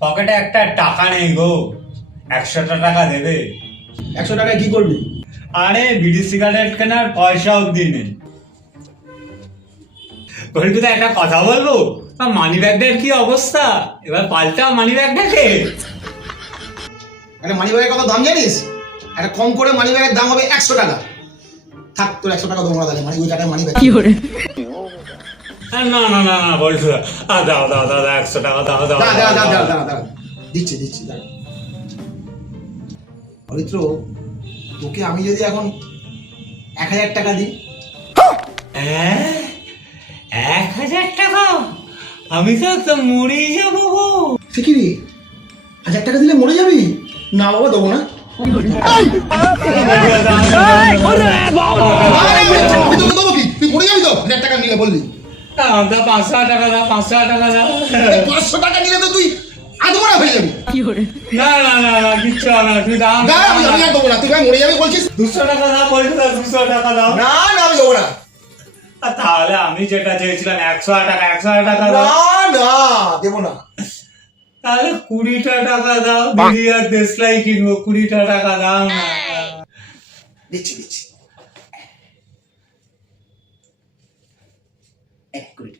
পকেটে একটা টাকা নেই গো, 100টা টাকা দেবে? 100 টাকায় কি করবি? আরে বিড়ি সিগারেট কেনার পয়সা অব্দি নেই। পরিচিত একটা কথা বলবো, মানি ব্যাগটার কি অবস্থা? এবার পাল্টা মানি ব্যাগটাকে। একটা মানি ব্যাগের কত দাম জানিস? একটা কম করে মানি ব্যাগের দাম হবে 100 টাকা। থাক, তোর 100 টাকা দেবো না তাহলে, ওই টাকায় মানি ব্যাগ। না না না না বলছো, দাও দাও দাও 100 টাকা দাও দাও দাঁড়া দাঁড়া দাও, দাঁড়া দাও। দাঁড়া দাঁড়া, দিচ্ছি দিচ্ছি দাঁড়া। পবিত্র, তোকে আমি যদি এখন 1000 টাকা দিই। হ্যাঁ, 1000 টাকা? আমি তো একদম মরেই যাবো গো। সে কি রে, 1000 টাকা দিলে মরে যাবি? না বাবা, দেবো না। আমি তোকে দেবো কি? তুই মরে যাবি তো 1000 টাকা নিলে বললি। 500 টাকা দাও, 500 টাকা দাও। 500 টাকা নিলে তো তুই আধমরা হয়ে যাবি। না না না না কিচ্ছু হবে না, তুই দাও। না, আমি আর দেবো না। তুই ভাই মরে যাবি বলছিস? 200 টাকা দাও, বলছো 200 টাকা দাও। না না, আমি দেবো না। তাহলে আমি যেটা চেয়েছিলাম 100 টাকা, 100 টাকা দাও। না না, দেবো না। তাহলে 20টা টাকা দাও, বিড়ি আর দেশলাই কিনবো, 20টা টাকা দাও না। দিচ্ছি দিচ্ছি। 1 কোটি।